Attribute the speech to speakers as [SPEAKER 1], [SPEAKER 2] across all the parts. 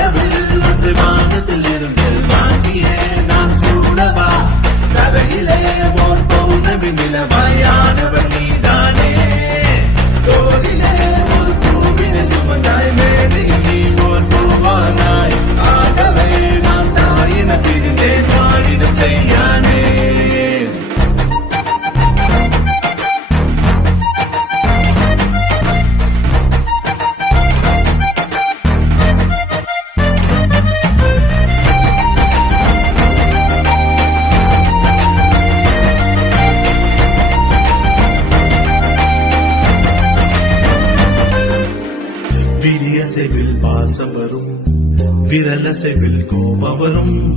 [SPEAKER 1] ஒன்று வானத்தில் இருந்து நான் சூடவா தலையிலே ஓர் பௌர்ணமி நிலவாயானவர் நீதானே. விரியசைவில் பாசம் வரும். விரலசைவில் கோபம் வரும்.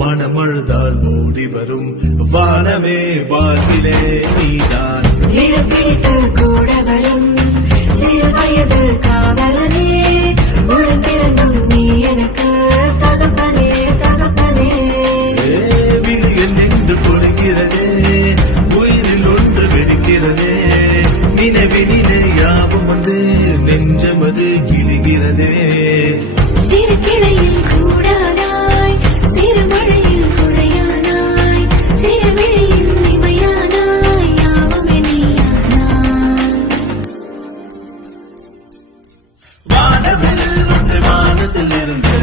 [SPEAKER 1] மனமழுதால் மூடி வரும். வானமே வாழ்விலே நீதான்.
[SPEAKER 2] நிறப்பிடித்து கூட வரும். சிறு வயது காதலனே உடன் பிறந்தும் நீ எனக்கு தகப்பனே தகப்பனே.
[SPEAKER 1] விழியில் நின்று பொழிகிறதே உயிரில் ஒன்று வெடிக்கிறதே. நினைவினிலே யாவும் வந்து இழுகிறதே
[SPEAKER 2] சிறு கிளையில் கூடாதாய் சிறு மழையில் குழையானாய் சிறு விழியில் இமையானாய் யாவுமே நீயானாய்
[SPEAKER 1] வானவில் ஒன்று வானத்தில் இருந்து